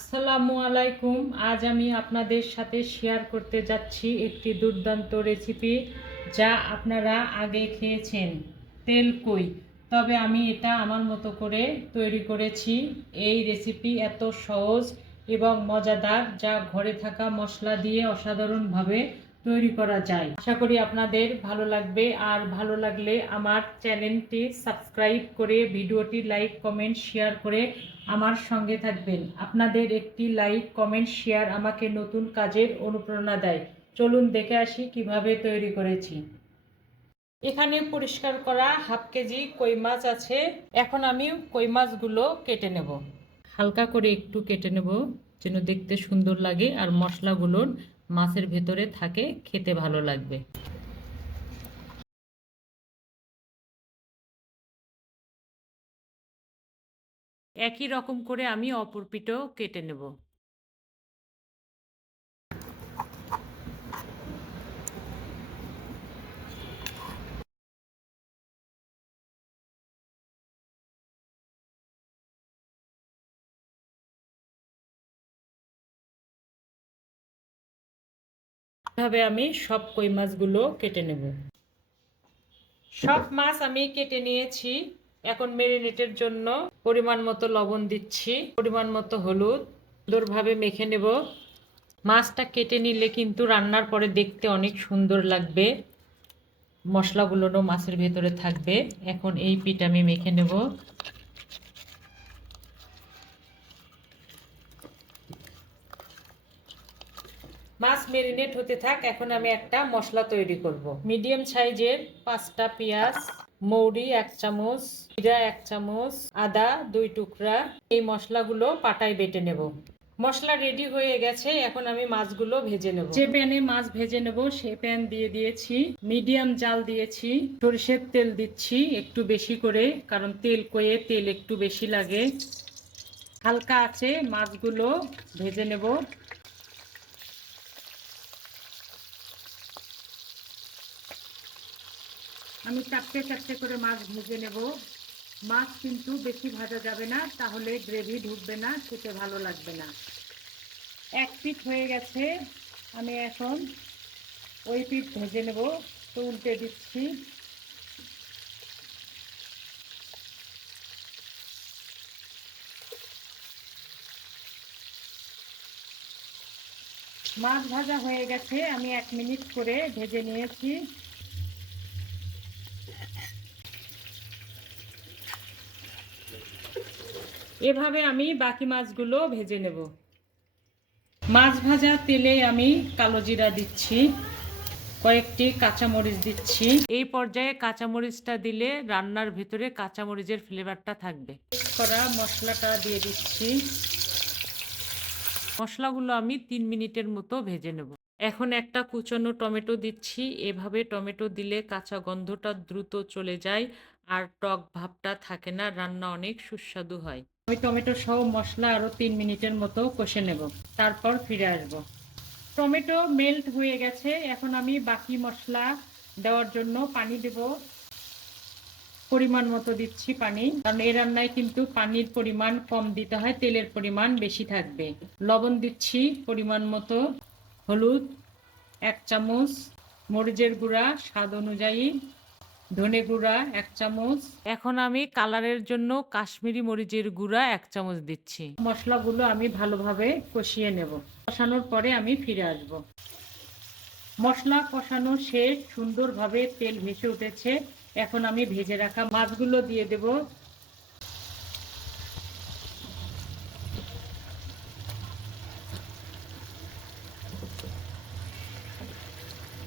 আসসালামু আলাইকুম। আজ আমি আপনাদের সাথে শেয়ার করতে যাচ্ছি একটি দুর্দান্ত রেসিপি, যা আপনারা আগে খেয়েছেন, তেল কই। তবে আমি এটা আমার মতো করে তৈরি করেছি। এই রেসিপি এত সহজ এবং মজাদার, যা ঘরে থাকা মশলা দিয়ে অসাধারণভাবে তৈরি করা যায়। আশা করি আপনাদের ভালো লাগবে। আর ভালো লাগলে আমার চ্যানেলটি সাবস্ক্রাইব করে ভিডিওটি লাইক, কমেন্ট, শেয়ার করে আমার সঙ্গে থাকবেন। আপনাদের একটি লাইক, কমেন্ট, শেয়ার আমাকে নতুন কাজের অনুপ্রেরণা দেয়। চলুন দেখে আসি কিভাবে তৈরি করেছি। এখানে পরিষ্কার করা হাফ কেজি কই মাছ আছে। এখন আমি কই মাছগুলো কেটে নেব। হালকা করে একটু কেটে নেব, যেন দেখতে সুন্দর লাগে আর মশলাগুলোর মাছের ভেতরে থাকে, খেতে ভালো লাগবে। একই রকম করে আমি অপর পিঠও কেটে নেব। এভাবে আমি সব কই মাছগুলো কেটে নেব। সব মাছ আমি কেটে নিয়েছি। এখন ম্যারিনেটের জন্য পরিমাণ মতো লবণ দিচ্ছি, পরিমাণ মতো হলুদ, সুন্দরভাবে মেখে নেব। মাছটা কেটে নিলে কিন্তু রান্নার পরে দেখতে অনেক সুন্দর লাগবে, মশলাগুলোও মাছের ভেতরে থাকবে। এখন এই পিঠ আমি মেখে নেব। মাছ ম্যারিনেট হতে থাক, এখন আমি একটা মশলা তৈরি করব। মিডিয়াম সাইজের 5টা পেঁয়াজ, মৌরি 1 চামচ, জিরা 1 চামচ, আদা 2 টুকরা। এই মশলাগুলো পাটায় বেটে নেব। মশলা রেডি হয়ে গেছে, এখন আমি মাছগুলো ভেজে নেব। যে প্যানে মাছ ভেজে নেব সেই প্যান দিয়ে দিয়েছি, মিডিয়াম জাল দিয়েছি। সরষের তেল দিচ্ছি একটু বেশি করে, কারণ তেল কয়ে তেল একটু বেশি লাগে। হালকা আছে মাছগুলো ভেজে নেব। আমি চারটে চারটে করে মাছ ভেজে নেব। মাছ কিন্তু বেশি ভাজা যাবে না, তাহলে গ্রেভি ঢুকবে না, খেতে ভালো লাগবে না। এক পিঠ হয়ে গেছে, আমি এখন ওই পিঠ ভেজে নেব। তো উল্টে দিচ্ছি। মাছ ভাজা হয়ে গেছে, আমি 1 মিনিট করে ভেজে নিয়েছি। এভাবে আমি বাকি মাছগুলো ভেজে নেব। মাছ ভাজা তেলে আমি কালো জিরা দিচ্ছি, কয়েকটি কাঁচামরিচ দিচ্ছি। এই পর্যায়ে কাঁচামরিচটা দিলে রান্নার ভিতরে কাঁচামরিচের ফ্লেভারটা থাকবে। করা মশলাটা দিয়ে দিচ্ছি। মশলাগুলো আমি 3 মিনিটের মতো ভেজে নেব। এখন একটা কুচনো টমেটো দিচ্ছি। এভাবে টমেটো দিলে কাঁচা গন্ধটা দ্রুত চলে যায় আর টক ভাবটা থাকে না, রান্না অনেক সুস্বাদু হয়। আমি টমেটো সহ মশলা আরো 3 মিনিটের মতো কষে নেব, তারপর ফিরে আসব। টমেটো মেল্ট হয়ে গেছে, এখন আমি বাকি মশলা দেওয়ার জন্য পানি দেব। পরিমাণ মতো দিচ্ছি পানি, কারণ এই রান্নায় কিন্তু পানির পরিমাণ কম দিতে হয়, তেলের পরিমাণ বেশি থাকবে। লবণ দিচ্ছি পরিমাণ মতো, হলুদ 1 চামচ, মরিচের গুঁড়া স্বাদ অনুযায়ী, ধনে গুঁড়া 1 চামচ। এখন আমি কালারের জন্য কাশ্মীরি মরিচের গুঁড়া 1 চামচ দিচ্ছি। মশলাগুলো আমি ভালোভাবে কষিয়ে নেব। কষানোর পরে আমি ফিরে আসব। মশলা কষানো শেষ, সুন্দরভাবে তেল ভেসে উঠেছে। এখন আমি ভেজে রাখা মাছগুলো দিয়ে দেব।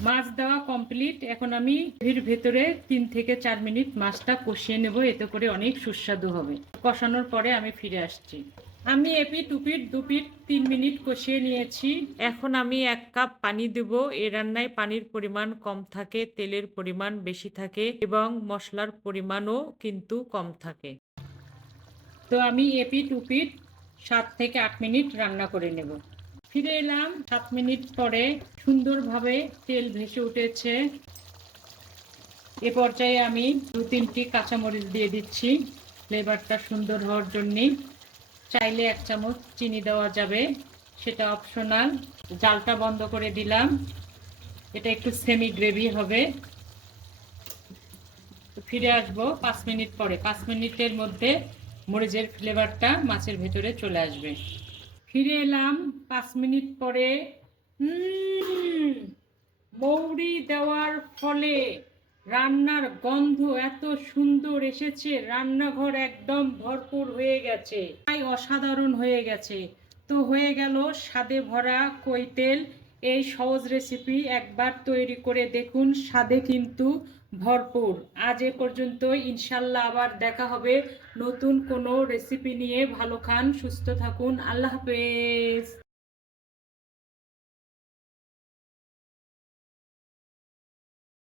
মাছ দেওয়া কমপ্লিট। এখন আমি এর ভেতরে 3 থেকে 4 মিনিট মাছটা কষিয়ে নেব, এতে করে অনেক সুস্বাদু হবে। কষানোর পরে আমি ফিরে আসছি। আমি এপিঠ উপিঠ দুপিঠ 3 মিনিট কষিয়ে নিয়েছি। এখন আমি 1 কাপ পানি দেব। এই রান্নায় পানির পরিমাণ কম থাকে, তেলের পরিমাণ বেশি থাকে এবং মশলার পরিমাণও কিন্তু কম থাকে। তো আমি এপিঠ উপিঠ 7 থেকে 8 মিনিট রান্না করে নেব। ফিরে এলাম 7 মিনিট পরে। সুন্দরভাবে তেল ভেসে উঠেছে। এ পর্যায়ে আমি 2-3টি কাঁচামরিচ দিয়ে দিচ্ছি, ফ্লেভারটা সুন্দর হওয়ার জন্যে। চাইলে 1 চামচ চিনি দেওয়া যাবে, সেটা অপশনাল। জালটা বন্ধ করে দিলাম। এটা একটু সেমি গ্রেভি হবে। ফিরে আসবো 5 মিনিট পরে। 5 মিনিটের মধ্যে মরিচের ফ্লেভারটা মাছের ভেতরে চলে আসবে। ফিরে এলাম 5 মিনিট পরে। মৌরি দেওয়ার ফলে রান্নার গন্ধ এত সুন্দর এসেছে, রান্নাঘর একদম ভরপুর হয়ে গেছে, তাই অসাধারণ হয়ে গেছে। তো হয়ে গেল স্বাদে ভরা কই তেল। এই সহজ রেসিপি একবার তৈরি করে দেখুন, স্বাদে কিন্তু ভরপুর। আজ এ পর্যন্তই, ইনশাল্লাহ আবার দেখা হবে নতুন কোনো রেসিপি নিয়ে। ভালো খান, সুস্থ থাকুন, আল্লাহ হাফেজ।